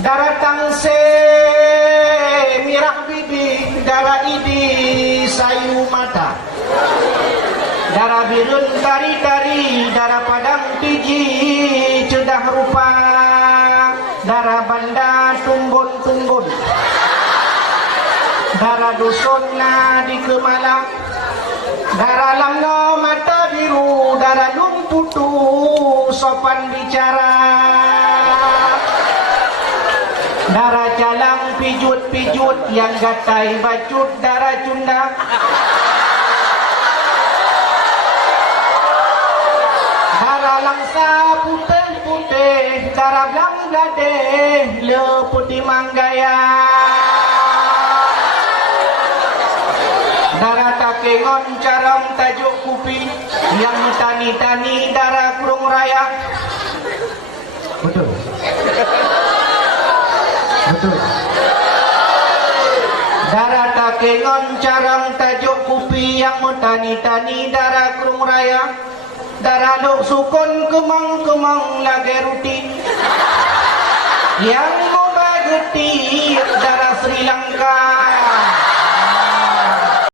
Darah tangse mirah bibi, darah idi sayu mata, darah birun tari-tari, darah padang biji cedah rupa, darah banda tumbun-tumbun, darah dusun na di Kemala, darah lamno mata biru, darah lumputu sopan bicara, darah jalang pijut-pijut yang gatai bacut, darah cunda, darah langsa putih-putih, darah belang gadeh le putih manggaya, darah takengon caram tajuk kupi yang tani-tani, darah kurung raya. Betul. Betul. Darah takengon caram tajuk kupi yang tani-tani, darah kurung raya. Darah duk sukun kemang-kemang lagi ruti yang mubageti, darah Sri Lanka